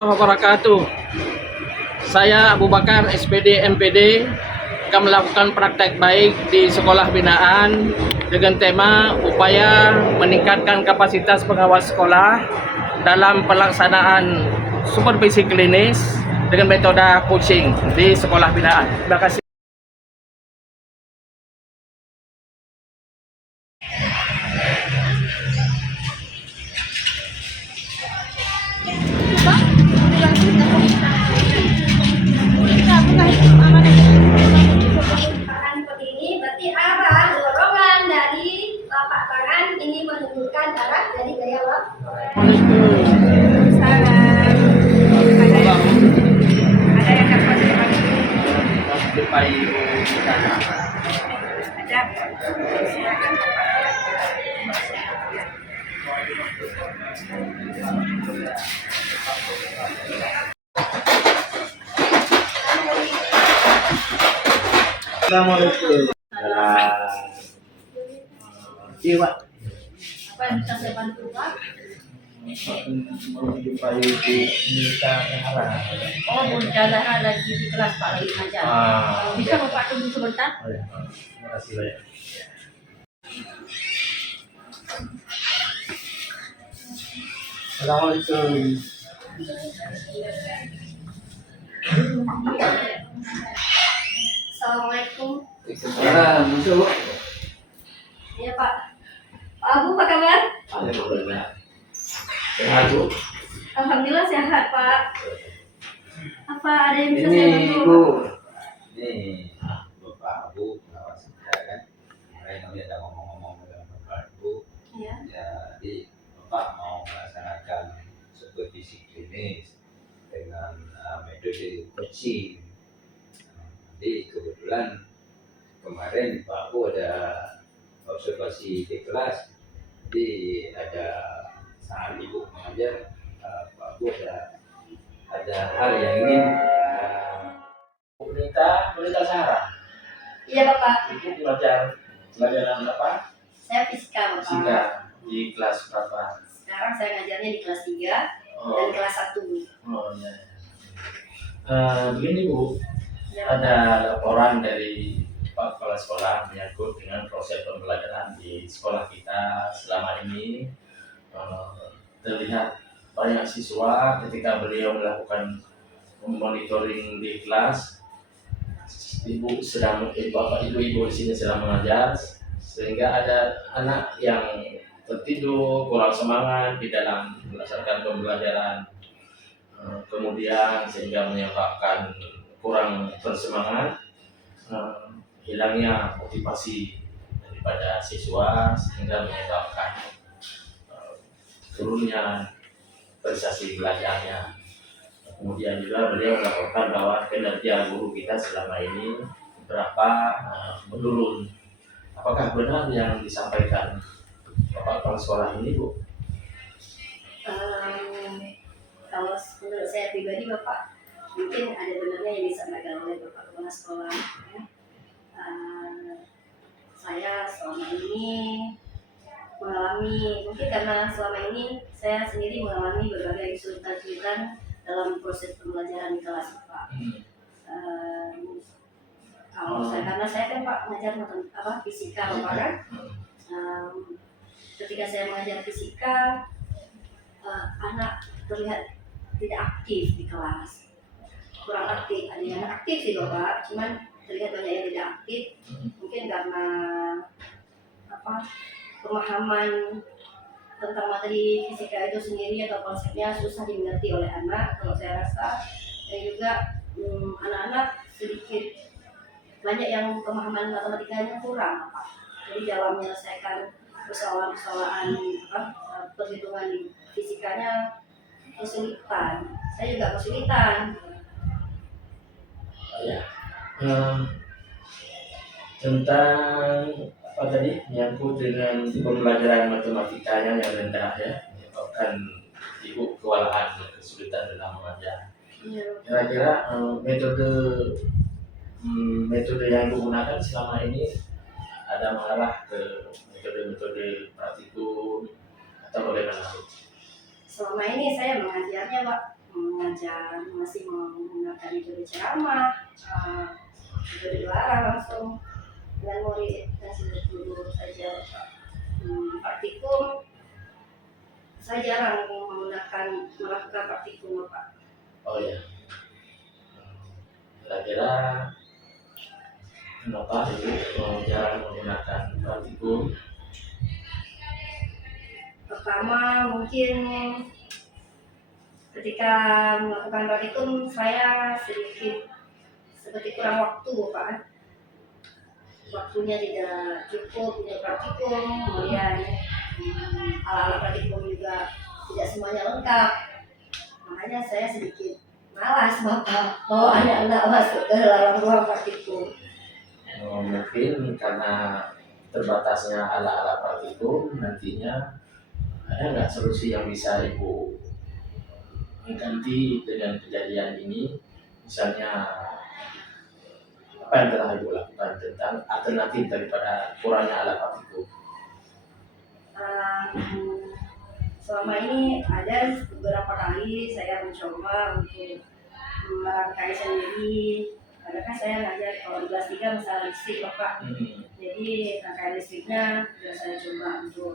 Wabarakatuh. Saya Abu Bakar, SPD MPD, akan melakukan praktek baik di sekolah binaan dengan tema upaya meningkatkan kapasitas pengawas sekolah dalam pelaksanaan supervisi klinis dengan metode coaching di sekolah binaan. Terima kasih. Tangan seperti ini berarti arah dorongan dari telapak tangan ini menunjukkan arah dari gaya Ada yang dapat Assalamualaikum. Iya, Pak. apa yang bisa saya bantu Pak? Menjumpai di Nita Nahara. Oh, Bunda Zahra lagi di kelas Pak, lagi ngajar. Bisa Bapak tunggu sebentar? Oh, ya. Terima kasih banyak. Assalamualaikum. Assalamualaikum. Sekarang masuk. Iya Pak. Pak Abu, apa kabar? Alhamdulillah. Sehat, Bu. Alhamdulillah sehat Pak. Apa ada yang bisa saya Ini bantu? Ibu, ini Bapak Abu, pengawas saya kan. Kemarin kami ada ngomong-ngomong dengan Bapak Ibu. Iya. Jadi Bapak mau melaksanakan supervisi klinis dengan metode coaching. Jadi kebetulan kemarin Pak Abu ada observasi di kelas. Jadi ada saat Ibu mengajar, Pak Abu ada hal yang ingin Pelita Sarah. Iya Bapak. Ibu pelajaran apa? Saya fisika Bapak. Fisika di kelas berapa? Sekarang saya ngajarnya di kelas 3 dan kelas 1. Oh, ya. Begini, Bu. Ya, Ada laporan dari Pak Kepala Sekolah menyangkut dengan proses pembelajaran di sekolah kita selama ini. Terlihat banyak siswa ketika beliau melakukan monitoring di kelas, bapak ibu di sini sedang mengajar, sehingga ada anak yang tertidur, kurang semangat di dalam melaksanakan pembelajaran, kemudian sehingga menyebabkan kurang bersemangat, hilangnya motivasi daripada siswa, sehingga menyebabkan turunnya prestasi belajarnya. Kemudian juga beliau melaporkan bahwa kinerja guru kita selama ini berapa menurun. Apakah benar yang disampaikan Bapak Kepala Sekolah ini, Bu? Kalau menurut saya pribadi Bapak, mungkin ada benarnya yang disampaikan oleh Bapak Kepala Sekolah. Ya. Saya selama ini mengalami, mungkin karena selama ini saya sendiri mengalami berbagai kesulitan dalam proses pembelajaran di kelas Pak. Karena saya kan Pak mengajar fisika Bapak kan. Ketika saya mengajar fisika, anak terlihat tidak aktif di kelas, kurang aktif. Ada yang aktif sih Bapak, cuman terlihat banyak yang tidak aktif. Mungkin karena pemahaman tentang materi fisika itu sendiri atau konsepnya susah dimengerti oleh anak. Kalau saya rasa, dan juga anak-anak sedikit banyak yang pemahaman matematikanya kurang, Pak. Jadi dalam menyelesaikan persoalan-persoalan perhitungan di fisikanya kesulitan. Saya juga kesulitan. Ya. Tentang apa tadi menyangkut dengan pembelajaran matematikanya yang rendah, ya, menyebabkan ibu kewalahan, kesulitan dalam mengajar. Kira-kira metode yang digunakan selama ini ada mengarah ke metode-metode praktikum atau bagaimana? Selama ini saya mengajarnya Pak mengajar, masih menggunakan metode ceramah, metode doa langsung dengan murid dan guru saja. Praktikum saya jarang melakukan praktikum Pak. Oh ya. Kira-kira kenapa Ibu jarang menggunakan praktikum? Pertama mungkin ketika melakukan praktikum saya sedikit seperti kurang waktu Pak. Waktunya tidak cukup untuk praktikum, kemudian alat-alat praktikum juga tidak semuanya lengkap. Makanya saya sedikit malas Bapak mau anak-anak masuk ke dalam ruang praktikum. Mungkin karena terbatasnya alat-alat praktikum, nantinya ada nggak solusi yang bisa Ibu mengganti dengan kejadian ini? Misalnya apa yang telah Ibu lakukan tentang alternatif daripada kurangnya alat praktikum? Selama ini ada beberapa kali saya mencoba untuk merangkai sendiri, karena kan saya ngajar kalau di kelas 3 masalah listrik Bapak. Jadi rangkaian listriknya sudah saya coba untuk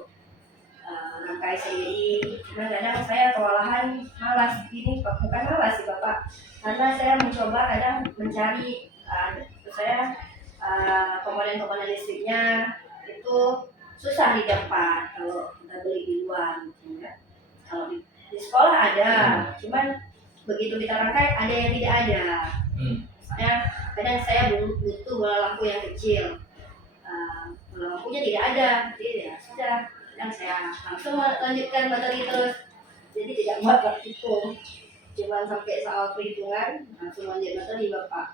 rangkai sendiri. Cuma kadang saya kewalahan, malas ini bukan malas sih Bapak, karena saya mencoba kadang mencari komponen-komponen listriknya itu susah didapat kalau kita beli di luar gitu ya. Kalau di sekolah ada, cuman begitu kita rangkai ada yang tidak ada. Misalnya kadang saya butuh bola lampu yang kecil, bola lampunya tidak ada, jadi ya sudah, kadang saya langsung lanjutkan materi terus, jadi tidak buat praktikum, cuman sampai soal perhitungan langsung lanjut materi Bapak.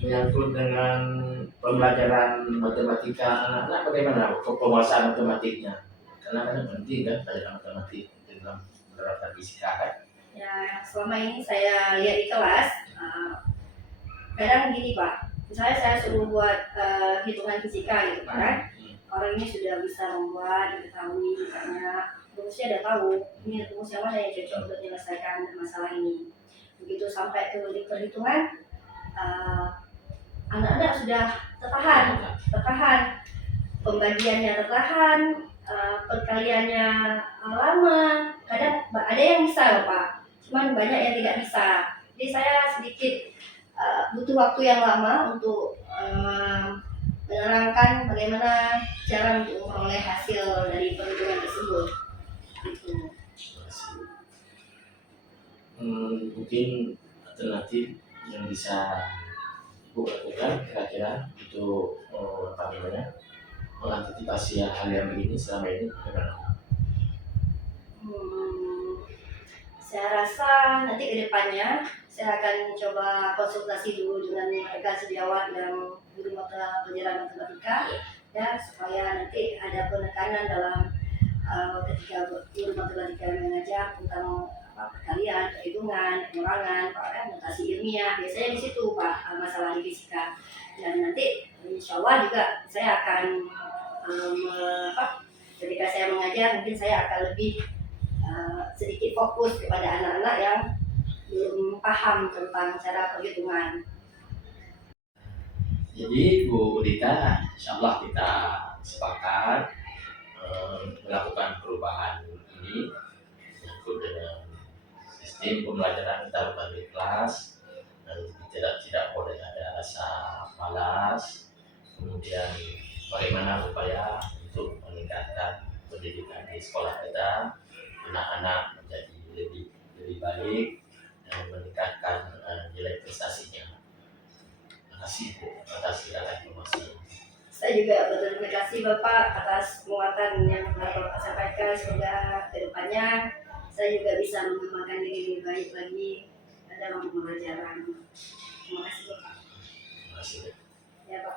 Menyangkut dengan pembelajaran matematika anak-anak, bagaimana penguasaan matematiknya? Karena kan penting kan pelajaran matematik dalam menerapkan fisika kan? Ya, selama ini saya lihat di kelas, kadang gini Pak, misalnya saya suruh buat hitungan fisika gitu kan, orang ini sudah bisa membuat, diketahui misalnya rumusnya udah tahu, ini rumus yang mana yang cocok untuk menyelesaikan masalah ini. Begitu sampai ke perhitungan, anak-anak sudah tertahan, pembagiannya tertahan, perkaliannya lama, kadang ada yang bisa Pak, cuman banyak yang tidak bisa. Jadi saya sedikit butuh waktu yang lama untuk menerangkan bagaimana cara untuk memperoleh hasil dari perhitungan tersebut. Gitu. Mungkin alternatif yang bisa Ibu lakukan kira-kira untuk mengantisipasi hal yang begini selama ini bagaimana? Saya rasa nanti ke depannya saya akan coba konsultasi dulu dengan rekan sejawat yang guru mata pelajaran matematika, ya, supaya nanti ada penekanan dalam ketika guru matematika mengajar tentang perkalian, perhitungan, pengurangan, notasi ilmiah, biasanya di situ Pak masalah di fisika. Dan nanti insya Allah juga saya akan ketika saya mengajar mungkin saya akan lebih sedikit fokus kepada anak-anak yang belum paham tentang cara perhitungan. Jadi Bu Dita, insya Allah kita sepakat melakukan perubahan ini menyangkut dengan sistem pembelajaran taruhan di kelas, dan tidak boleh ada rasa malas. Kemudian bagaimana upaya untuk meningkatkan pendidikan di sekolah kita, anak-anak menjadi lebih baik dan meningkatkan nilai prestasinya. Terima kasih Bu atas segala informasi. Saya juga berterima kasih Bapak atas penguatan yang telah Bapak sampaikan. Semoga kedepannya saya juga bisa mengembangkan diri lebih baik lagi dalam pembelajaran. Terima kasih Bapak. Terima kasih. Ya Pak.